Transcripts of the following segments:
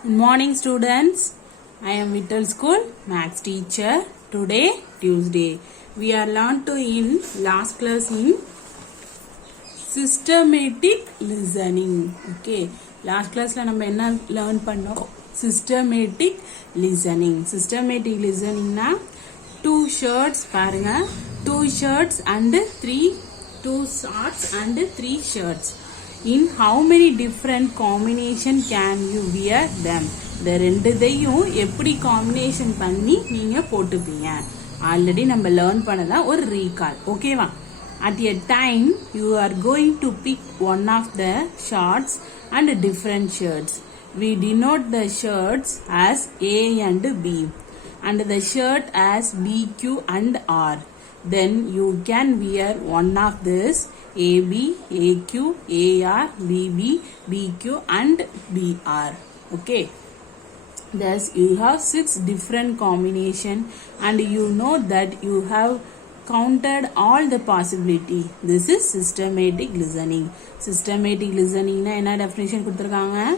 Good morning students. I am Vittal School Maths teacher. Today Tuesday. We are learned to in last class in systematic listening. Okay. Last class la நம்ம என்ன learn பண்ணோம்? Systematic listening. Systematic listening na two shirts பாருங்க. Two shirts and two shorts and three shirts. In how many different combination can you wear them? இந்த ரெண்டுதையும் எப்படி combination பண்ணி நீங்க போட்டுப்பீங்க already நம்ம learn பண்ணதா ஒரு ரீகால் ஓகேவா at a time you are going to pick one of the shorts and different shirts. We denote the shirts as A and B and the shirt as BQ and R. Then you can wear one of this AB, AQ, AR, BB, BQ and BR. Okay. Thus you have 6 different combination and you know that you have counted all the possibility. This is systematic listening. Systematic listening na enna definition kuduthirukanga?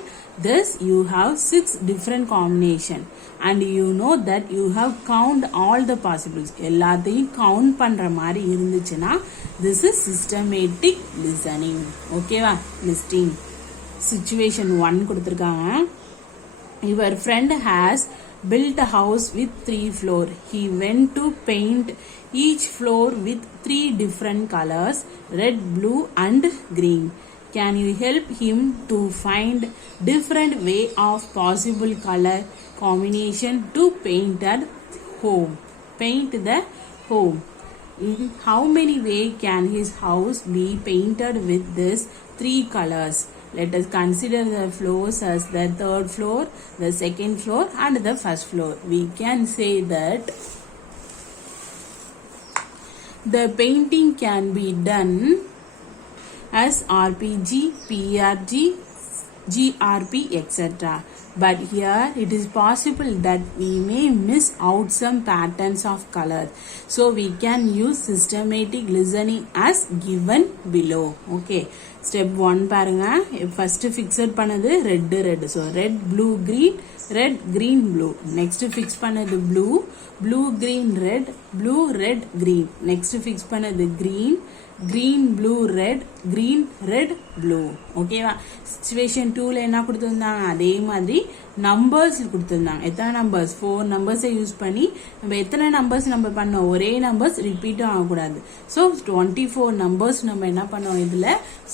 Thus you have 6 different combination and you know that you have count all the possibilities. எல்லாத்தையும் count பண்ற மாதிரி இருந்துச்சுனா this is systematic listening. Okay va? Listening. Situation 1 kuduthirukanga. Your friend has built a house with 3 floors. He went to paint each floor with 3 different colors, red, blue and green. Can you help him to find different way of possible color combination to paint at home? Paint the home. In how many way can his house be painted with these 3 colors? Let us consider the floors as the third floor, the second floor and the first floor. We can say that the painting can be done as RPG, PRG, GRP, etc. But here it is possible that we may miss out some patterns of color. So we can use systematic listening as given below. Okay. Step 1 பாருங்க. First fixed பண்ணது red. So red, blue, green, red, green, blue. Next fix பண்ணது blue, green, red, blue, red, green. Next fix பண்ணது green, blue, red, green, red, blue. ஓகேவா? Situation 2ல என்ன கொடுத்திருந்தாங்க? அதே மாதிரி numbers கொடுத்திருந்தாங்க. எத்தனை numbers? 4 numbers யூஸ் பண்ணி நம்ம எத்தனை numbers நம்ம பண்ணோம்? ஒரே numbers repeat ஆகக்கூடாது. So 24 numbers நம்ம என்ன பண்ணோம் இதுல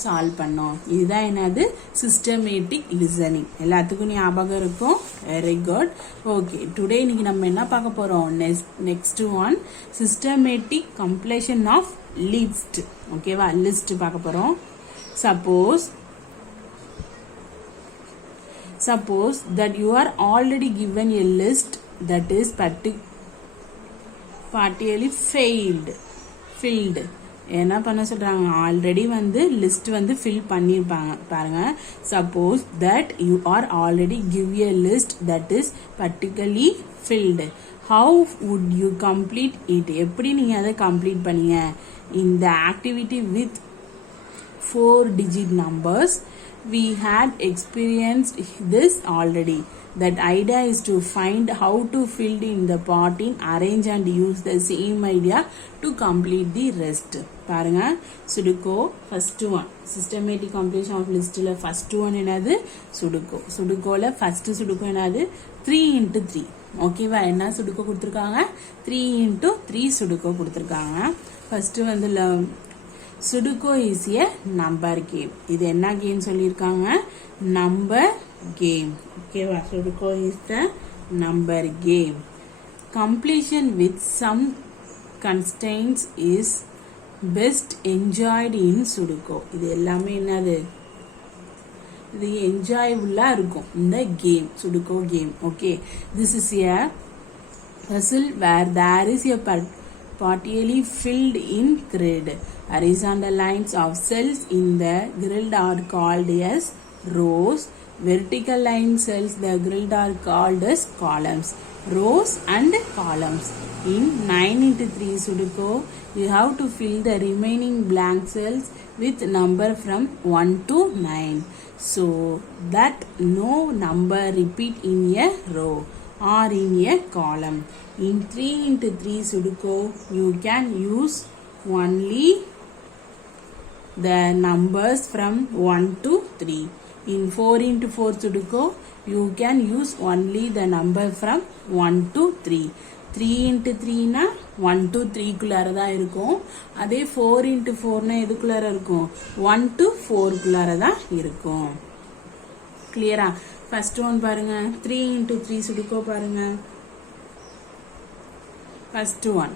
சால்வ் பண்ணோம். இதுதான் என்னது systematic listening. எல்லாத்துக்கும் ஞாபகம் இருக்கும். Very good. Okay. Today இன்னைக்கு நம்ம என்ன பார்க்க போறோம்? Next one systematic completion of list. ஓகேவா? லிஸ்ட் பார்க்க போறோம். Suppose that you are already given a list that is partially filled. என்ன பண்ண சொல்றாங்க? ஆல்ரெடி வந்து லிஸ்ட் வந்து ஃபில் பண்ணிருப்பாங்க பாருங்க. Suppose that you are already give a list that is partially filled. How would you complete it? எப்படி நீங்க அதை கம்ப்ளீட் பண்ணீங்க? In the activity with 4-digit numbers, we had experienced this already. That idea is to find how to fill in the part in arrange and use the same idea to complete the rest. பாருங்க சுடுகோ first one systematic completion of listல first one என்னது சுடுகோல first சுடுகோ என்னது 3 into 3. ஓகேவா? என்ன சுடுகோ கொடுத்திருக்காங்க? 3 into 3 சுடுகோ கொடுத்திருக்காங்க. First வந்து sudoku is a number game. இது என்ன கேம் சொல்லியிருக்காங்க? Number game. ஓகேவா? Sudoku is the number game. Completion with some constants is best enjoyed in sudoku. இது எல்லாமே என்னது? இது என்ஜாயபுல்லா இருக்கும் இந்த game sudoku game. Okay. This is a puzzle where there is a partially filled in grid. Horizontal lines of cells in the grid are called as rows. Vertical line cells the grid are called as columns. Rows and columns. In 9 into 3 Sudoku, you have to fill the remaining blank cells with number from 1 to 9. So that no number repeat in a row or in a column. In 3 into 3 Sudoku, you can use only the numbers from 1 to 3. In 4 into 4 Sudoku, you can use only the number from 1 to 3. 3 into 3 na 1 to 3 குள்ளார தான் இருக்கும். அதே 4 into 4 na எதுக்குள்ளார இருக்கும்? 1 to 4 குள்ளார தான் இருக்கும். கிளியரா? First one பாருங்க. 3 into 3 Sudoku பாருங்க. First one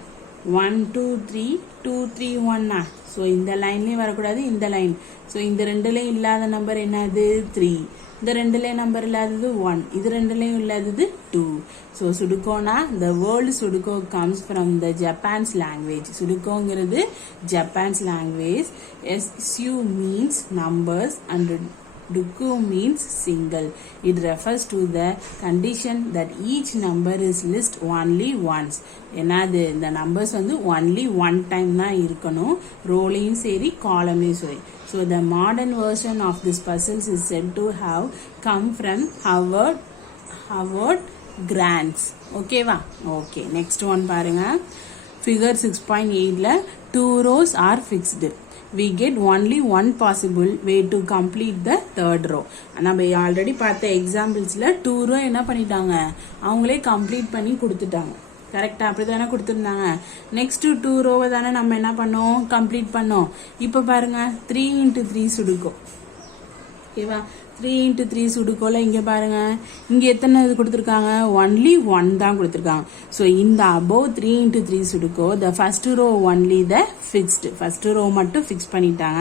1 2 3 2 3 1 so இந்த லைன்லேயும் வரக்கூடாது, இந்த லைன். ஸோ இந்த ரெண்டுலேயும் இல்லாத நம்பர் என்னது? 3. இந்த ரெண்டுலேயும் நம்பர் இல்லாதது 1. இது ரெண்டுலேயும் இல்லாதது 2. ஸோ சுடுகோனா the word sudoku comes from the Japan's language. சுடுகோங்கிறது Japan's language. SU means numbers and Duku means single. It refers to the condition that each number is list only once. என்னது இந்த numbers வந்து only one time தான் இருக்கணும். ரோலையும் சரி காலம்லையும் சரி. So the modern version of this puzzles is said to have come from Howard Grants. ஓகேவா? Okay, next one பாருங்க. Figure 6.8ல 2 rows are fixed. We get only one possible way to complete the third row. நம்ம already பார்த்த எக்ஸாம்பிள்ஸ்ல 2 row என்ன பண்ணிட்டாங்க? அவங்களே complete பண்ணி கொடுத்துட்டாங்க. கரெக்டா? அப்படி தானே கொடுத்துருந்தாங்க. நெக்ஸ்ட் 2 ரோவை தானே நம்ம என்ன பண்ணோம்? கம்ப்ளீட் பண்ணோம். இப்போ பாருங்க 3 into 3 சுடுக்கோ. ஓகேவா? 3 into 3 சுடுக்கோல இங்க பாருங்க, இங்க எத்தனை இது கொடுத்துருக்காங்க? ஒன்லி 1 தான் கொடுத்துருக்காங்க. ஸோ இந்த above 3 into 3 சுடுக்கோ the first row only the fixed. first row மட்டும் ஃபிக்ஸ் பண்ணிட்டாங்க.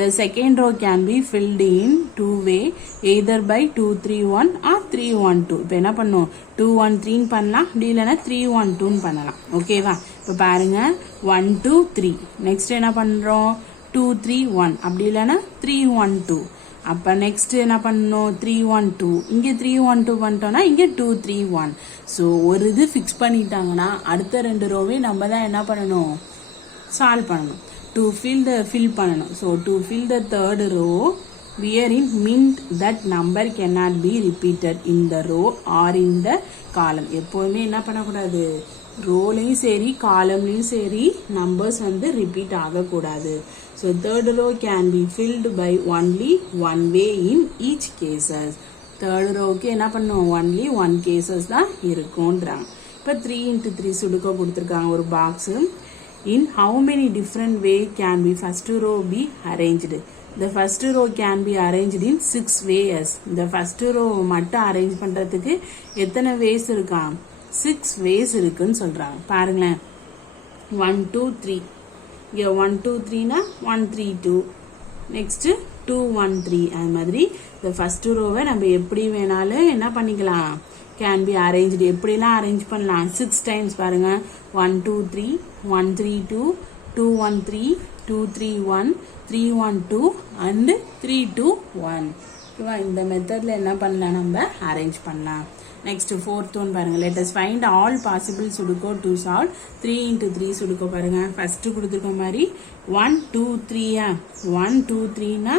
The second row can be filled in two way, either by 2 3 1 or 3 1 2. இப்போ என்ன பண்ணும்? 2 1 3 பண்ணலாம், அப்படி இல்லைன்னா 3 1 2 பண்ணலாம். ஓகேவா? இப்போ பாருங்க 1 2 3. நெக்ஸ்ட் என்ன பண்றோம்? 2 3 1, அப்படி இல்லைன்னா 3 1 2. அப்ப நெக்ஸ்ட் என்ன பண்ணணும்? 3 1 2. இங்க 3 1 2 பண்ணிட்டோம்னா இங்க 2 3 1. ஸோ ஒரு இது ஃபிக்ஸ் பண்ணிட்டாங்கன்னா அடுத்த 2 ரோவே நம்ம தான் என்ன பண்ணணும்? சால்வ் பண்ணணும். ஃபில் பண்ணணும். So to fill the third row wherein meant that number cannot be repeated in the row or in the column. எப்போதுமே என்ன பண்ணக்கூடாது? ரோலையும் சரி காலம்லையும் சரி நம்பர்ஸ் வந்து ரிப்பீட் ஆகக்கூடாது. So third row can be filled by only one way in each cases. Third ரோவுக்கு என்ன பண்ணும்? ஒன்லி 1 கேசஸ் தான் இருக்கும்ன்றாங்க. இப்போ 3 into 3 சுடுக்கோ கொடுத்துருக்காங்க ஒரு box. In how many different way can be first row be arranged? The first row can be arranged in 6 ways. இந்த first row மட்டும் அரேஞ்ச் பண்றதுக்கு எத்தனை வேஸ் இருக்கா? 6 ways இருக்குன்னு சொல்றாங்க. பாருங்களேன், 1 2 3. இங்க 1 2 3னா 1 3 2. நெக்ஸ்ட் 2 1 3. அது மாதிரி இந்த ஃபர்ஸ்ட் ரோவை நம்ம எப்படி வேணாலும் என்ன பண்ணிக்கலாம்? Can be arrange. எப்படிலாம் அரேஞ்ச் பண்ணலாம்? 6 டைம்ஸ் பாருங்க. 1 2 3 1 3 2 2 1 3 2 3 1 3 1 2 and 3 2 1. ஓகேவா? இந்த மெத்தட்ல என்ன பண்ணலாம்? நம்ம அரேஞ்ச் பண்ணலாம். நெக்ஸ்ட் ஃபோர்த் ஒன் பாருங்க. let us find all possible sudoku to solve 3 into 3 sudoku. பாருங்க, ஃபர்ஸ்ட் கொடுத்துருக்க மாதிரி 1 2 3 1 2 3 னா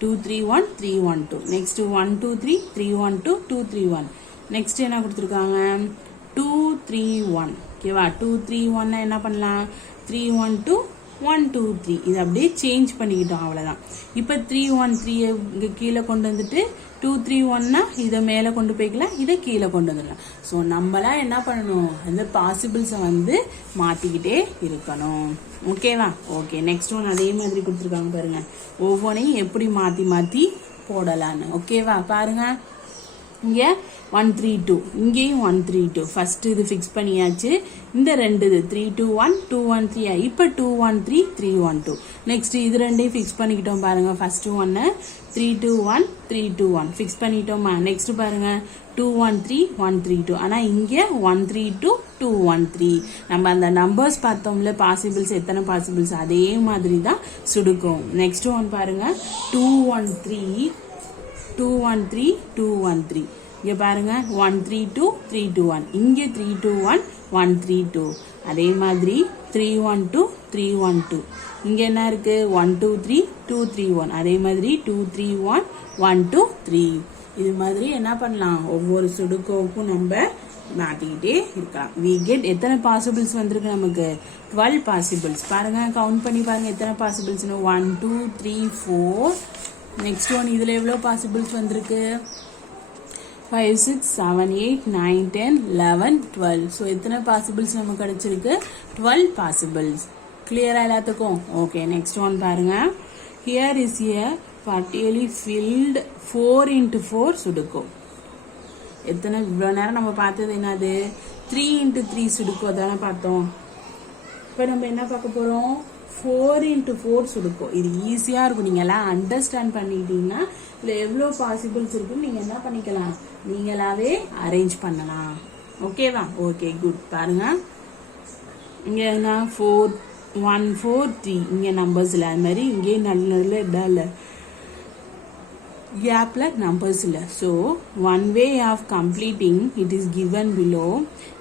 2 3 1 3 1 2. நெக்ஸ்ட் 1 2 3 3 1 2 2 3 1. நெக்ஸ்ட் என்ன கொடுத்துருக்காங்க? 2 3 1. ஓகேவா? 2 3 1 என்ன பண்ணலாம்? 3 1 2 1 2 3. இது அப்படியே சேஞ்ச் பண்ணிக்கிட்டோம், அவ்வளவுதான். இப்போ 3 1 3 இங்க கீழே கொண்டு வந்துட்டு 2 3 1னா இதை மேலே கொண்டு போய்க்கலாம், இதை கீழே கொண்டு வந்துடலாம். ஸோ நம்மளாம் என்ன பண்ணணும்? அந்த பாசிபிள்ஸை வந்து மாற்றிக்கிட்டே இருக்கணும். ஓகேவா? ஓகே, நெக்ஸ்ட் ஒன் அதே மாதிரி கொடுத்துருக்காங்க பாருங்க. ஒவ்வொன்றையும் எப்படி மாற்றி மாற்றி போடலான்னு. ஓகேவா? பாருங்க, இங்கே 1 3 2, இங்கேயும் 1 3 2. ஃபர்ஸ்ட் இது ஃபிக்ஸ் பண்ணியாச்சு. இந்த ரெண்டு இது 3 2 1 2 1 3. இப்போ 2 1 3 3 1 2. நெக்ஸ்ட் இது ரெண்டையும் ஃபிக்ஸ் பண்ணிக்கிட்டோம் பாருங்க. ஃபர்ஸ்ட் ஒன்னு 3 2 1 3 2 1 ஃபிக்ஸ் பண்ணிட்டோமா? நெக்ஸ்ட் பாருங்க 2 1 3 1 3 2. ஆனா இங்க 1 3 2 2 1 3. நம்ம அந்த நம்பர்ஸ் பார்த்தோம்ல, பாசிபிள்ஸ் எத்தனை பாசிபிள்ஸ் அதே மாதிரி தான் சுடுக்கும். நெக்ஸ்ட் ஒன் பாருங்க 2 1 3 2 1 3 2 1 3. இங்க பாருங்க 1 3 2 3 2 1. இங்க 3 2 1 1 3 2. அதே மாதிரி 3 1 2 3 1 2. இங்க என்ன இருக்கு 1 2 3 2 3 1. அதே மாதிரி 2 3 1 1 2 3. இது மாதிரி என்ன பண்ணலாம், ஒவ்வொரு சுடுகோவுக்கும் நம்ம மாத்திக்கிட்டே இருக்கலாம். we get எத்தனை பாசிபிள்ஸ் வந்திருக்கு நமக்கு 12 பாசிபிள்ஸ். பாருங்க கவுண்ட் பண்ணி பாருங்க எத்தனை பாசிபிள்ஸ். 1 2 3 4. நெக்ஸ்ட் ஒன் இதுல எவ்வளவு பாசிபிள்ஸ் வந்திருக்கு 5 6 7 8 9 10 11 12. ஸோ எத்தனை பாசிபிள்ஸ் நமக்கு கிடைச்சிருக்கு 12 பாசிபிள்ஸ். கிளியரா எல்லாத்துக்கும்? ஓகே, நெக்ஸ்ட் ஒன் பாருங்க. Here is a partially filled 4 into 4 சுடுகோ. எத்தனை இவ்வளவு நேரம் நம்ம பார்த்தது என்னது 3 into 3 சுடுகோ தானே பார்த்தோம். இப்போ நம்ம என்ன பார்க்க போறோம் 4 into 4 சுடுகோ. இது ஈஸியா இருக்கும், நீங்க எல்லாம் அண்டர்ஸ்டாண்ட் பண்ணிட்டீங்கன்னா இதுல எவ்வளவு பாசிபிள்ஸ் இருக்குன்னு நீங்க என்ன பண்ணிக்கலாம், நீங்களாவே அரேஞ்ச் பண்ணலாம். ஓகேவா? Okay, good. பாருங்க இங்க என்ன 4 1 4 3. இங்க நம்பர்ஸ் இல்ல, அது மாதிரி இங்கே நல்ல நல்ல இடா இல்ல, கேப்ல நம்பர்ஸ் இல்ல. So one way of completing it is given below.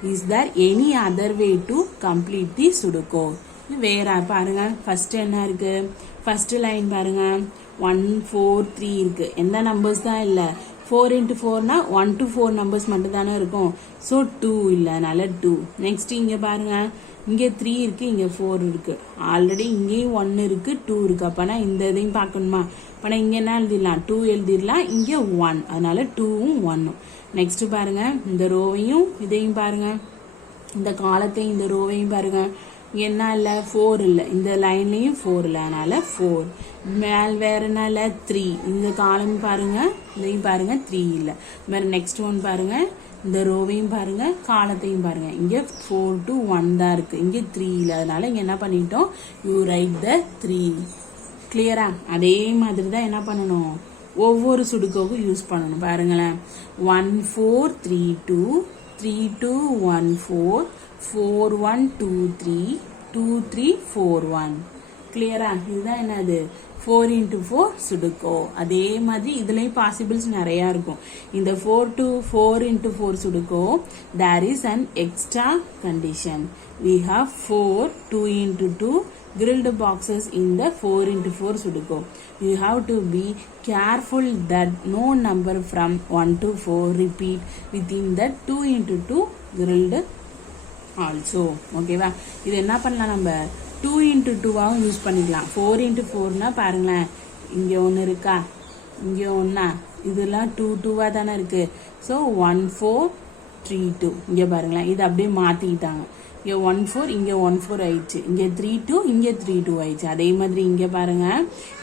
Is there any other way to complete the sudoku? வேற பாருங்க. ஃபர்ஸ்ட் என்ன இருக்கு, ஃபர்ஸ்ட் லைன் பாருங்க 1 4 3 இருக்கு. எந்த நம்பர்ஸ் தான் இல்ல, 4 into 4னா 1 to 4 நம்பர்ஸ் மட்டும் தானே இருக்கும். ஸோ 2 இல்ல, அதனால 2. நெக்ஸ்ட் இங்க பாருங்க, இங்க 3 இருக்கு, இங்க 4 இருக்கு. ஆல்ரெடி இங்கேயும் 1 இருக்கு 2 இருக்கு. அப்பனா இந்த இதையும் பார்க்கணுமா, அப்பனா இங்க என்ன எழுதிடலாம் 2 எழுதிடலாம், இங்க 1, அதனால 2ம் 1ம். நெக்ஸ்ட் பாருங்க இந்த ரோவையும் இதையும் பாருங்க, இந்த காலத்தையும் இந்த ரோவையும் பாருங்க. இங்க என்ன இல்ல 4 இல்ல, இந்த லைன்லயும் 4 இல்ல, அதனால 4. மேல் வேற என்ன இல்ல 3. இந்த காலம் பாருங்க, இதையும் பாருங்க 3 இல்ல. நெக்ஸ்ட் ஒன் பாருங்க, இந்த ரோவையும் பாருங்க காலத்தையும் பாருங்க. இங்க 4 to 1 தான் இருக்கு, இங்க 3 இல்ல, அதனால இங்க என்ன பண்ணிட்டோம் யூ ரைட் த 3. கிளியரா? அதே மாதிரி தான் என்ன பண்ணணும், ஒவ்வொரு சுடுகோவுக்கும் யூஸ் பண்ணணும். பாருங்களேன் 1 4 3 2 3 2 1 4 4 1 2 3 2 3 4 1. கிளியரா? இதுதான் என்னது 4 into 4 சுடுகோ. அதே மாதிரி இதுலயும் பாசிபிள்ஸ் நிறைய இருக்கும். இந்த 4 to 4 into 4 சுடுகோ there is an extra condition. We have 4 2 into 2 grilled boxes in the 4 into 4 sudoku. You have to be careful that no number from 1 to 4 repeat within that 2 into 2 grilled also. ஓகேவா? இது என்ன பண்ணலாம், நம்ம 2 into 2 use பண்ணிக்கலாம். 4 into 4னா பாருங்களேன், இங்க ஒன்று இருக்கா, இங்க ஒன்னா, இதெல்லாம் 2 2 தானே இருக்கு. ஸோ 1 4 3 2. இங்க பாருங்களேன், இது அப்படியே மாத்திக்கிட்டாங்க. இங்க 1 4, இங்க 1 4 ஆயிடுச்சு, இங்க 3 2, இங்க 3 2 ஆயிடுச்சு. அதே மாதிரி இங்க பாருங்க,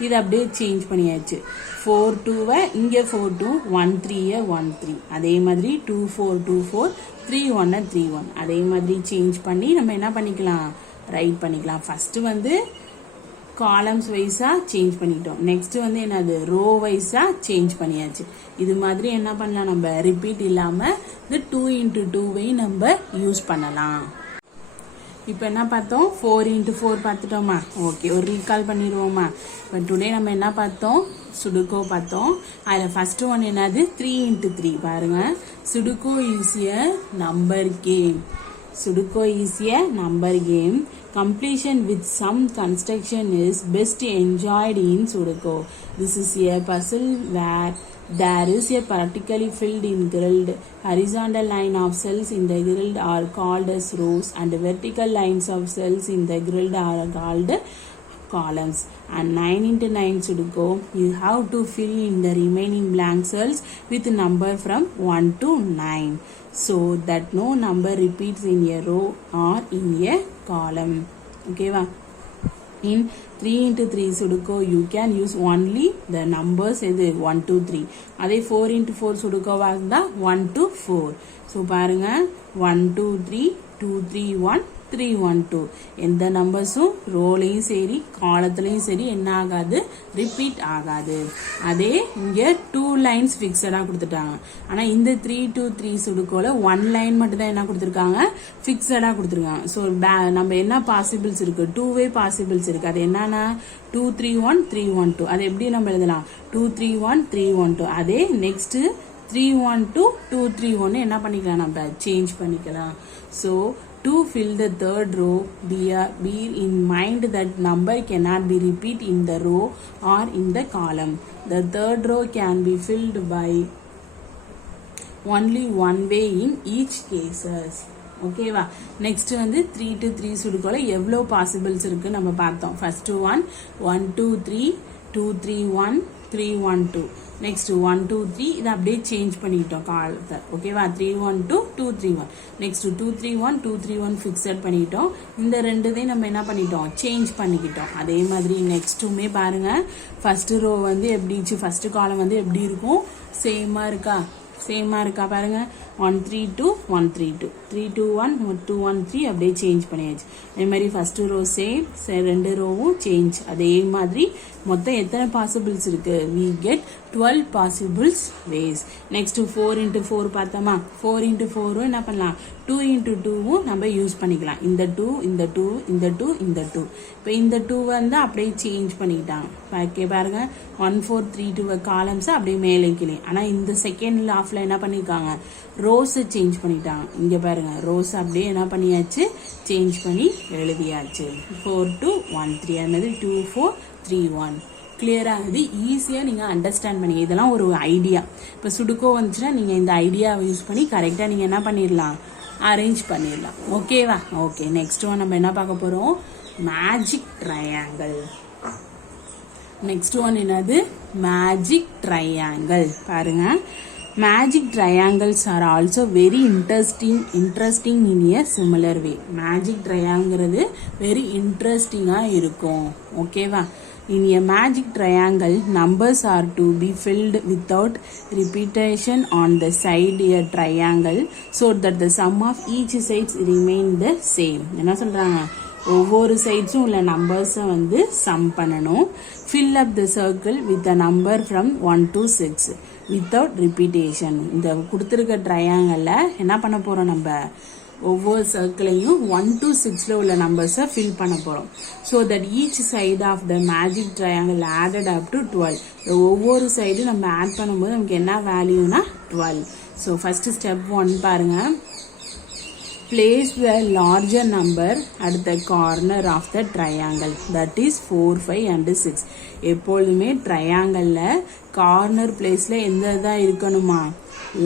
இது அப்படியே சேஞ்ச் பண்ணியாச்சு. 4 2 இங்க 4 2, 1 3 1 3. அதே மாதிரி 2 4 2 4, 3 1 3 1. அதே மாதிரி சேஞ்ச் பண்ணி நம்ம என்ன பண்ணிக்கலாம், ரைட் பண்ணிக்கலாம். ஃபர்ஸ்ட் வந்து காலம்ஸ் வைஸா சேஞ்ச் பண்ணிட்டோம். நெக்ஸ்ட் வந்து என்னது ரோ வைஸா சேஞ்ச் பண்ணியாச்சு. இது மாதிரி என்ன பண்ணலாம், நம்ம ரிப்பீட் இல்லாம இந்த 2 into 2 நம்ம யூஸ் பண்ணலாம். இப்போ என்ன பார்த்தோம், 4 into 4 பார்த்துட்டோமா? ஓகே, ஒரு ரீகால் பண்ணிடுவோமா? இப்போ டுடே நம்ம என்ன பார்த்தோம், சுடுகோ பார்த்தோம். அதில் ஃபர்ஸ்ட் ஒன் என்னது 3 into 3. பாருங்க, sudoku is a number game. Sudoku is a number game. Completion with some construction is best enjoyed in Sudoku. This is a puzzle where there is a particularly filled in grilled. Horizontal line of cells in the grilled are called as rows, and vertical lines of cells in the grilled are called columns. And 9 into 9 Sudoku, you have to fill in the remaining blank cells with number from 1 to 9. So that no number repeats in a row or in a column. Okay va? In 3 into 3 Sudoku, you can use only the numbers 1 to 3. அதே 4 into 4 Sudoku வாக 1 to 4. So பாருங்க 1 2 3 2 3 1 312. எந்த நம்பர்ஸும் ரோலையும் சரி காலத்துலையும் சரி என்ன ஆகாது, repeat ஆகாது. அதே இங்கே 2 லைன்ஸ் ஃபிக்ஸடாக கொடுத்துட்டாங்க. ஆனால் இந்த 323 சுடுக்கோல 1 லைன் மட்டும் தான் என்ன கொடுத்துருக்காங்க, ஃபிக்ஸடாக கொடுத்துருக்காங்க. ஸோ நம்ம என்ன பாசிபிள்ஸ் இருக்கு, 2 பாசிபிள்ஸ் இருக்கு. அது என்னன்னா 231 312. அது எப்படி நம்ம எழுதலாம், 231 312. அதே நெக்ஸ்ட் 312 231 என்ன பண்ணிக்கலாம், நம்ம சேஞ்ச் பண்ணிக்கலாம். So to fill the third row, be in mind that number cannot be repeat in the row or in the column. The third row can be filled by only one way in each cases. ஓகேவா. Next வந்து 3 to 3 சுடுக்கோல எவ்வளோ possibles இருக்கு நம்ம பார்த்தோம். First 1 1 2 3 2 3 1 3 1 2. Next 1 2 3 இதை அப்படியே change பண்ணிட்டோம் காலத்தை. ஓகேவா. 3 1 2 2 3 1. நெக்ஸ்ட் 2 3 1 2 3 1 ஃபிக்ஸட் பண்ணிட்டோம். இந்த ரெண்டுதையும் நம்ம என்ன பண்ணிட்டோம், சேஞ்ச் பண்ணிக்கிட்டோம். அதே மாதிரி நெக்ஸ்ட்டுமே பாருங்க. ஃபர்ஸ்ட் ரோ வந்து எப்படி, ஃபர்ஸ்ட் காலம் வந்து எப்படி இருக்கும், சேமா இருக்கா, சேமா இருக்கா பாருங்க. 1 3 2 1 3 2 3 2 1 2 1 3 அப்படியே சேஞ்ச் பண்ணியாச்சு. அதே மாதிரி ஃபர்ஸ்ட் ரோ சேம், ரெண்டு ரோவும் சேஞ்ச். அதே மாதிரி மொத்தம் எத்தனை பாசிபிள்ஸ் இருக்கு, we get 12 possibles ways. Next 4 into 4 பார்த்தோமா, 4 into 4 என்ன பண்ணலாம், 2 into 2 நம்ம யூஸ் பண்ணிக்கலாம். இந்த 2 இந்த 2 இந்த 2 இந்த 2. இப்போ இந்த 2 வந்து அப்படியே சேஞ்ச் பண்ணிக்கிட்டாங்க. ஓகே பாருங்க. 1 4 3 2 காலம்ஸ் அப்படியே மேலே கீழே. ஆனால் இந்த செகண்ட் ஹாஃப்ல என்ன பண்ணிருக்காங்க, ரோஸை சேஞ்ச் பண்ணிட்டாங்க. இங்க பாருங்க, ரோஸ் அப்படியே என்ன பண்ணியாச்சு, சேஞ்ச் பண்ணி எழுதியாச்சு. 4 2 1 3 அதாவது 2 4 3 1. கிளியரா, இது ஈஸியா நீங்க அண்டர்ஸ்டாண்ட் பண்ணி, இதெல்லாம் ஒரு ஐடியா. இப்போ சுடுக்கோ வந்துச்சுன்னா நீங்க இந்த ஐடியாவை யூஸ் பண்ணி கரெக்டா நீங்க என்ன பண்ணிடலாம், அரேஞ்ச் பண்ணிடலாம். ஓகேவா. ஓகே, நெக்ஸ்ட் ஒன் நம்ம என்ன பார்க்க போறோம், மேஜிக் ட்ரையாங்கிள். நெக்ஸ்ட் ஒன் என்னது, மேஜிக் ட்ரையாங்கிள். பாருங்க, magic triangles are also very interesting in a similar way. magic triangle very interesting இருக்கும். ஓகேவா. In a magic triangle, numbers are to be filled without repetition on the side a triangle so that the sum of each sides remain the same. என்ன சொல்றாங்க, ஒவ்வொரு சைட்ஸும் உள்ள நம்பர்ஸை வந்து some பண்ணணும். fill up the circle with a number from 1 to 6 without repetition. இந்த கொடுத்துருக்க ட்ரையாங்கல்ல என்ன பண்ண போறோம், நம்ம ஒவ்வொரு சர்க்கிளையும் 1 to 6ல உள்ள நம்பர்ஸை ஃபில் பண்ண போறோம். So that each side of the magic triangle added up to 12. ஒவ்வொரு சைடும் நம்ம ஆட் பண்ணும்போது நமக்கு என்ன வேல்யூனா 12. ஸோ ஃபர்ஸ்ட் ஸ்டெப் 1 பாருங்க. Place the larger number at the corner of the triangle, that is 4 5 and 6. எப்பொழுதுமே ட்ரையாங்கல்ல கார்னர் பிளேஸ்ல எந்த தான் இருக்கணுமா,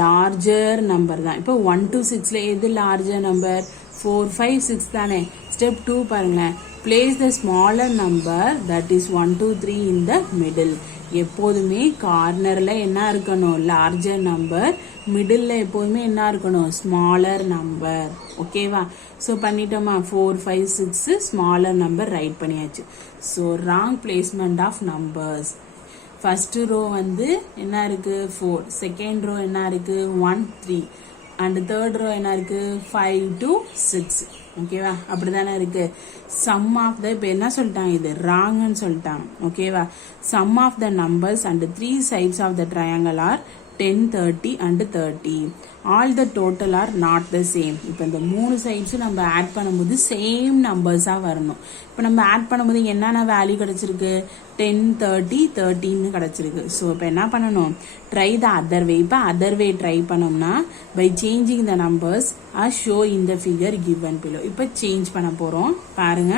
லார்ஜர் நம்பர் தான். இப்போ 1 to 6ல எது லார்ஜர் நம்பர், 4 5 6 தானே. ஸ்டெப் 2 பாருங்களேன். Place the smaller number, that is 1 2 3 in the middle. எப்போதுமே கார்னர்ல என்ன இருக்கணும், லார்ஜர் நம்பர். மிடில் எப்போதுமே என்ன இருக்கணும், ஸ்மாலர் நம்பர். ஓகேவா. ஸோ பண்ணிட்டோமா, 4 5 6 ஸ்மாலர் நம்பர் ரைட் பண்ணியாச்சு. So wrong placement of numbers. First row வந்து என்ன இருக்கு 4, செகண்ட் ரோ என்ன இருக்கு 1 3 அண்ட் தேர்ட் ரோ என்ன இருக்கு 5 to 6. ஓகேவா, அப்படிதானே இருக்கு. சம் ஆஃப் த, இப்போ என்ன சொல்லிட்டாங்க, இது ராங்னு சொல்லிட்டாங்க. ஓகேவா. Sum of the numbers and 3 sides of the triangle are 10 30 and 30. all the total are not the same. இப்போ இந்த 3 சைட்ஸும் நம்ம ஆட் பண்ணும்போது சேம் நம்பர்ஸா வரணும். இப்போ நம்ம ஆட் பண்ணும்போது என்னென்ன வேல்யூ கிடைச்சிருக்கு, 10 30 13 கிடைச்சிருக்கு. ஸோ இப்போ என்ன பண்ணணும், ட்ரை த அதர் வே. இப்போ அதர் வே ட்ரை பண்ணோம்னா by changing the numbers are show in the figure given below. இப்போ சேஞ்ச் பண்ண போறோம் பாருங்க.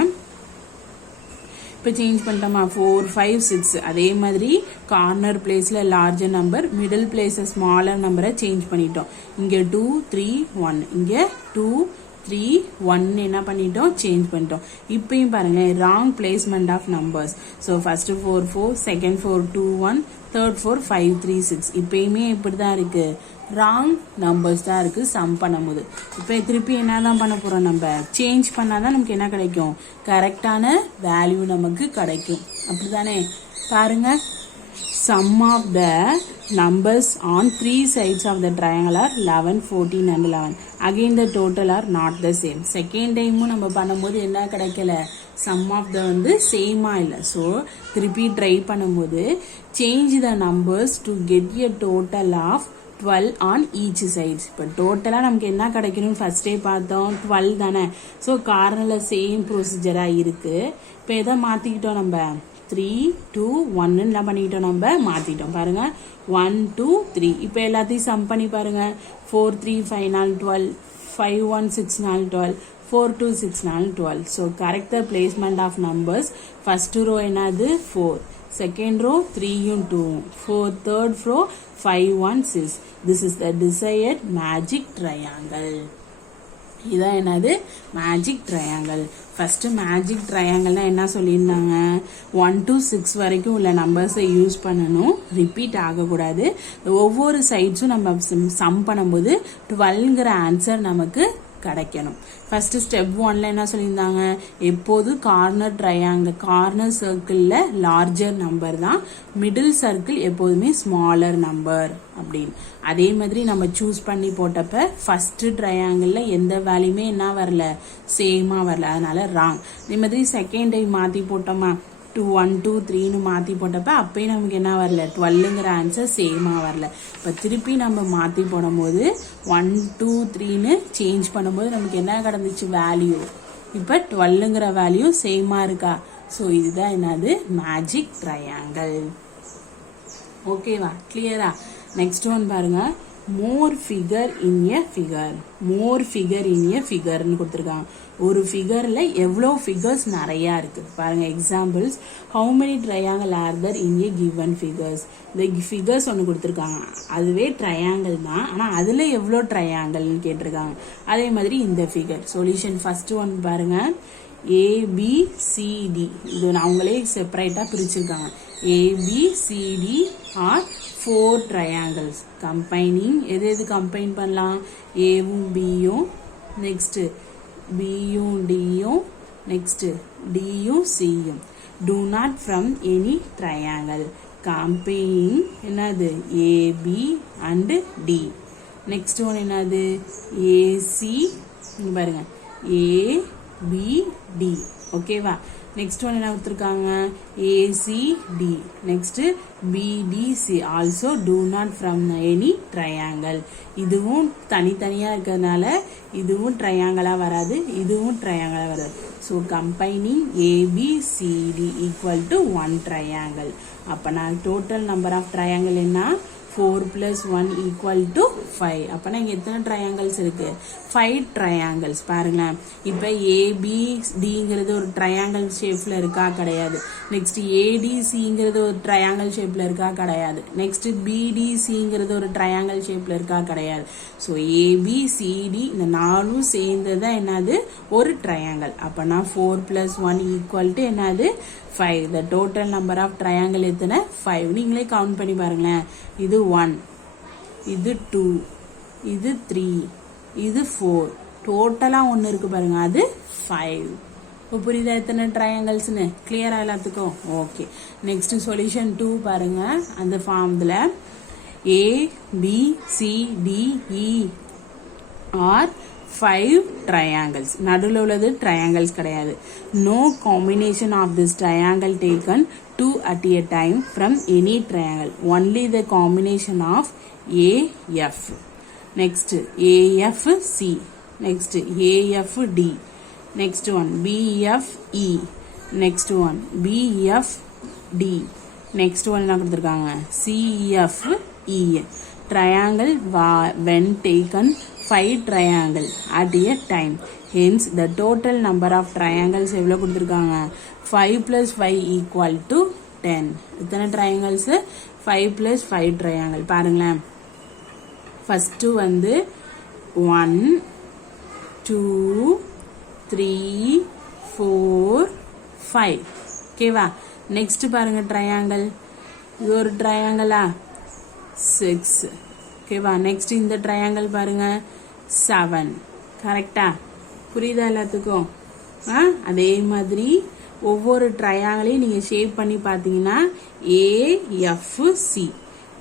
இப்போ சேஞ்ச் பண்ணிட்டோமா, 4 5 6. அதே மாதிரி கார்னர் பிளேஸ்ல larger number, middle place smaller நம்பரை சேஞ்ச் பண்ணிட்டோம். இங்க 2 3 1, இங்க 2 3 1 என்ன பண்ணிட்டோம், சேஞ்ச் பண்ணிட்டோம். இப்பயும் பாருங்க, wrong placement of numbers. So first 4 4, second 4 2 1, third 4 5 3 6. இப்பயுமே இப்படி தான் இருக்கு, ராங் நம்பர்ஸ் தான் இருக்கு சம் பண்ணும்போது. இப்போ திருப்பி என்ன தான் பண்ண போறோம், நம்ம சேஞ்ச் பண்ணாதான் நமக்கு என்ன கிடைக்கும், கரெக்டான வேல்யூ நமக்கு கிடைக்கும். அப்படிதானே. பாருங்க, sum of the numbers on three sides of the triangle are 11, 14 and 11. Again the total are not the same. Second time நம்ம பண்ணும்போது என்ன கிடைக்கல, sum of the வந்து சேமா இல்லை. ஸோ திருப்பி ட்ரை பண்ணும்போது change the numbers to get a total of 12 on each side. இப்போ டோட்டலாக நமக்கு என்ன கிடைக்கணும்னு ஃபர்ஸ்டே பார்த்தோம், 12 தானே. ஸோ கார்னரில் சேம் ப்ரொசீஜராக இருக்குது. இப்போ எதை மாற்றிக்கிட்டோம், நம்ம 3, 2, 1 என்ன பண்ணிக்கிட்டோம், நம்ம மாற்றிட்டோம். பாருங்கள் 1, 2, 3. இப்போ எல்லாத்தையும் சம் பண்ணி பாருங்கள். 4, 3, 5, 4, 12. 5, 1, 6, 4, 12. 4, 2, 6, 4, 12. So correct the placement of numbers. First row என்னது 4. Second row 3 and 2. Third row 5, 1, 6. This is the desired magic triangle. இதான் என்னது மேஜிக் ட்ரையாங்கிள். ஃபர்ஸ்ட் மேஜிக் ட்ரையாங்கிள்னா என்ன சொல்லியிருந்தாங்க, 1 to 6 வரைக்கும் உள்ள நம்பர்ஸை யூஸ் பண்ணணும், ரிப்பீட் ஆகக்கூடாது. ஒவ்வொரு சைட்ஸும் நம்ம சம் பண்ணும்போது 12ங்கிற ஆன்சர் நமக்கு கிடைக்கணும். ஃபர்ஸ்ட் ஸ்டெப் 1ல என்ன சொல்லியிருந்தாங்க, எப்போது கார்னர் சர்க்கிளில் லார்ஜர் நம்பர் தான், மிடில் சர்க்கிள் எப்போதுமே ஸ்மாலர் நம்பர் அப்படின்னு. அதே மாதிரி நம்ம சூஸ் பண்ணி போட்டப்ப ஃபர்ஸ்ட் ட்ரையாங்கிளில் எந்த வேல்யூமே என்ன வரல, சேமா வரல, அதனால ராங். அதே மாதிரி செகண்ட் டைம் மாற்றி போட்டோமா, 2, 1, 2, 3ன்னு மாற்றி போட்டப்ப அப்பயும் நமக்கு என்ன வரல, 12ங்கிற ஆன்சர் சேமாக வரல. இப்போ திருப்பி நம்ம மாற்றி போடும்போது 1, 2, 3ன்னு சேஞ்ச் பண்ணும்போது நமக்கு என்ன கிடந்துச்சு வேல்யூ, இப்போ 12ங்கிற வேல்யூ சேமாக இருக்கா. ஸோ இதுதான் என்னது மேஜிக் ட்ரையாங்கிள். ஓகேவா, கிளியரா? நெக்ஸ்ட் ஒன் பாருங்க, more figure in a figure. More figure in a ஃபிகர்னு கொடுத்துருக்காங்க. ஒரு ஃபிகர்ல எவ்வளோ ஃபிகர்ஸ் நிறையா இருக்குது பாருங்க. Examples, how many triangle are there in a given figures. இந்த ஃபிகர்ஸ் ஒன்று கொடுத்துருக்காங்க, அதுவே ட்ரையாங்கிள் தான், ஆனால் அதில் எவ்வளோ ட்ரையாங்கிள்னு கேட்டிருக்காங்க. அதே மாதிரி இந்த ஃபிகர் சொல்யூஷன் ஃபர்ஸ்ட் ஒன் பாருங்க, ABCD. இது அவங்களே செப்பரேட்டாக பிரிச்சிருக்காங்க. ABCD are 4 triangles. கம்பைனிங் எது கம்பைன் பண்ணலாம், ஏவும் பியும், நெக்ஸ்ட் பியும் டியும், நெக்ஸ்ட் டியும் சியும். Do not from any triangle. Combining என்னது, AB and D. Next one என்னது, AC. பாருங்க ABD. ஓகேவா. நெக்ஸ்ட் ஒன் என்ன கொடுத்துருக்காங்க, ACD. Next BDC. Also do not from any triangle. இதுவும் தனித்தனியாக இருக்கிறதுனால இதுவும் ட்ரையாங்கலாக வராது, இதுவும் ட்ரையாங்கலாக வராது. So combining ABCD equal to 1 triangle. அப்போ நான் டோட்டல் நம்பர் ஆஃப் ட்ரையாங்கிள் என்ன, 4 plus 1 equal to 5. அப்பனா இங்க எத்தனை ட்ரையாங்கிள்ஸ் இருக்கு, 5 ட்ரையாங்கிள்ஸ். பாருங்களேன், இப்போ ABDங்கிறது ஒரு ட்ரையாங்கிள் ஷேப்ல இருக்கா, கிடையாது. நெக்ஸ்ட் ADCங்கிறது ஒரு ட்ரையாங்கிள் ஷேப்ல இருக்கா, கிடையாது. நெக்ஸ்ட் BDCங்கிறது ஒரு ட்ரையாங்கிள் ஷேப்ல இருக்கா, கிடையாது. ஸோ ABCD இந்த நாலும் சேர்ந்ததான் என்னது, ஒரு ட்ரையாங்கிள். அப்பனா 4 plus 1 equal to என்னது, 5. The total number of triangle எத்தனை, 5. நீங்களே கவுண்ட் பண்ணி பாருங்களேன். இது 1, இது 2, இது 3, இது 4. டோட்டலாக ஒன்று இருக்கு பாருங்க, அது 5. இப்போ புரியுதா எத்தனை ட்ரையாங்கிள்ஸ்னு, கிளியரா எல்லாத்துக்கும்? ஓகே. நெக்ஸ்ட் சொல்யூஷன் 2 பாருங்க. அந்த ஃபார்ம்ல ABCDE ஆர் 5 triangles. நடுவில் உள்ளது triangles கிடையாது. No combination of this triangle taken 2 at a time from any triangle. Only the combination of AF. Next AFC. Next AFD. Next one BFE. Next one BFD. Next one என்ன கொடுத்துருக்காங்க, CFE. Triangle when taken 5 triangle at a time. Hence the total number of triangles எவ்வளோ கொடுத்துருக்காங்க, 5 plus 5 equal to 10. இத்தனை triangles, 5 plus 5 triangle. பாருங்களேன், first வந்து 1, 2, 3, 4, 5. ஓகேவா. Next பாருங்க triangle, இது ஒரு ட்ரையாங்கிளா, 6. ஓகேவா. நெக்ஸ்ட் இந்த ட்ரையாங்கிள் பாருங்க, 7. கரெக்டா, புரியுதா எல்லாத்துக்கும்? அதே மாதிரி ஒவ்வொரு ட்ரையாங்கிளையும் நீங்க ஷேப் பண்ணி பாத்தீங்கன்னா ஏஎஃப்சி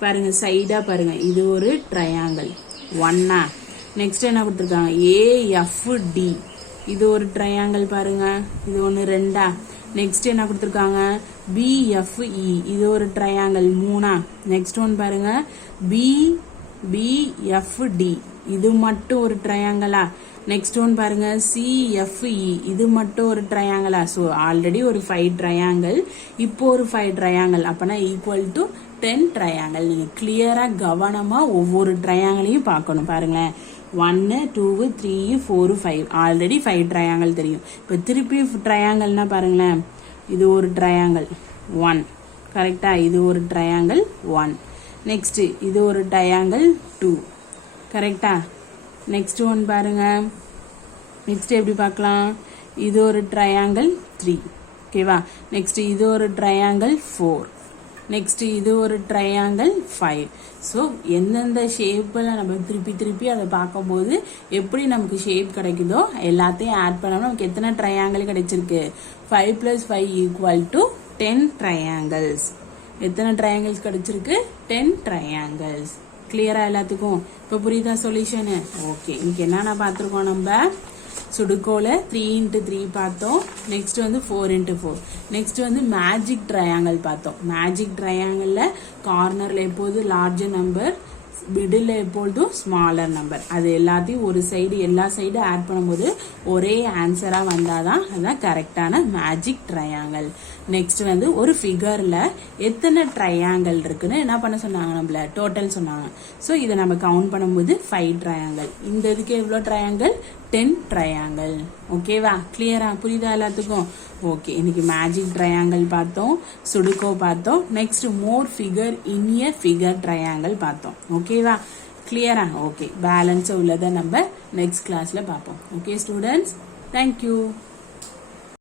பாருங்க, சைடா பாருங்க, இது ஒரு ட்ரையாங்கிள் ஒன்னா. நெக்ஸ்ட் என்ன கொடுத்துருக்காங்க, ஏஎஃப்டி இது ஒரு ட்ரையாங்கிள் பாருங்க, இது ஒன்னு ரெண்டா. நெக்ஸ்ட் என்ன கொடுத்துருக்காங்க, பிஎஃப்இ இது ஒரு ட்ரையாங்கிள் மூணா. நெக்ஸ்ட் ஒன் பாருங்க, பிஎஃப்டி இது மட்டும் ஒரு ட்ரையாங்கிளா. நெக்ஸ்ட் ஒன் பாருங்க, சிஎஃப்இ இது மட்டும் ஒரு ட்ரையாங்கிளா. ஸோ ஆல்ரெடி ஒரு 5 ட்ரையாங்கிள், இப்போ ஒரு 5 ட்ரையாங்கிள், அப்பனா ஈக்குவல் டு 10 ட்ரையாங்கிள். நீங்க கிளியரா கவனமா ஒவ்வொரு ட்ரையாங்கிளையும் பார்க்கணும். பாருங்களேன், 1 2 3 4 5 ஆல்ரெடி 5 ட்ரையாங்கிள் தெரியும். இப்போ திருப்பி ட்ரையாங்கிள்னா பாருங்களேன், இது ஒரு ட்ரையாங்கிள் 1 கரெக்டா, இது ஒரு ட்ரையாங்கிள் 1. நெக்ஸ்ட் இது ஒரு ட்ரையாங்கிள் 2 கரெக்டா. நெக்ஸ்ட் ஒன் பாருங்க, நெக்ஸ்ட் எப்படி பார்க்கலாம், இது ஒரு ட்ரையாங்கிள் 3 ஓகேவா. நெக்ஸ்ட் இது ஒரு ட்ரையாங்கிள் 4. நெக்ஸ்ட் இது ஒரு ட்ரையாங்கிள் 5. ஸோ எந்தெந்த ஷேப்பில் நம்ம திருப்பி திருப்பி அதை பார்க்கும்போது எப்படி நமக்கு ஷேப் கிடைக்குதோ எல்லாத்தையும் ஆட் பண்ணோம்னா நமக்கு எத்தனை ட்ரையாங்கிள் கிடைச்சிருக்கு, 5 + 5 = 10 ட்ரையாங்கிள்ஸ். எத்தனை ட்ரையாங்கிள்ஸ் கிடைச்சிருக்கு, 10 ட்ரையாங்கிள்ஸ். கிளியரா எல்லாத்துக்கும் இப்போ புரியுதா சொல்யூஷனு? ஓகே, இன்னைக்கு என்னென்ன பார்த்துருக்கோம், நம்ம சுடுகோல 3 × 3 பார்த்தோம். நெக்ஸ்ட் வந்து 4 × 4. நெக்ஸ்ட் வந்து மேஜிக் ட்ரையாங்கிள் பார்த்தோம். மேஜிக் ட்ரையாங்கிள்ல கார்னர்ல எப்போது லார்ஜர் நம்பர், மிடில் எப்பொழுதும் ஸ்மாலர் நம்பர். அது எல்லாத்தையும் ஒரு சைடு எல்லா சைடு ஆட் பண்ணும்போது ஒரே ஆன்சரா வந்தாதான் அதான் கரெக்டான மேஜிக் ட்ரையாங்கிள். நெக்ஸ்ட் வந்து ஒரு ஃபிகர்ல எத்தனை ட்ரையாங்கிள் இருக்குன்னு என்ன பண்ண சொன்னாங்க, நம்மள டோட்டல் சொன்னாங்க. ஸோ இதை நம்ம கவுண்ட் பண்ணும்போது 5 ட்ரையாங்கிள். இந்த இதுக்கு எவ்வளோ ட்ரையாங்கிள், 10 ட்ரையாங்கிள். ஓகேவா, கிளியரா புரியுதா எல்லாத்துக்கும்? ஓகே, இன்னைக்கு மேஜிக் ட்ரையாங்கிள் பார்த்தோம், சுடுகோ பார்த்தோம். Next more figure in a figure triangle பார்த்தோம். ஓகேவா, கிளியரா? ஓகே, பேலன்ஸா உள்ளதை நம்ம நெக்ஸ்ட் கிளாஸ்ல பார்ப்போம். Okay students, thank you.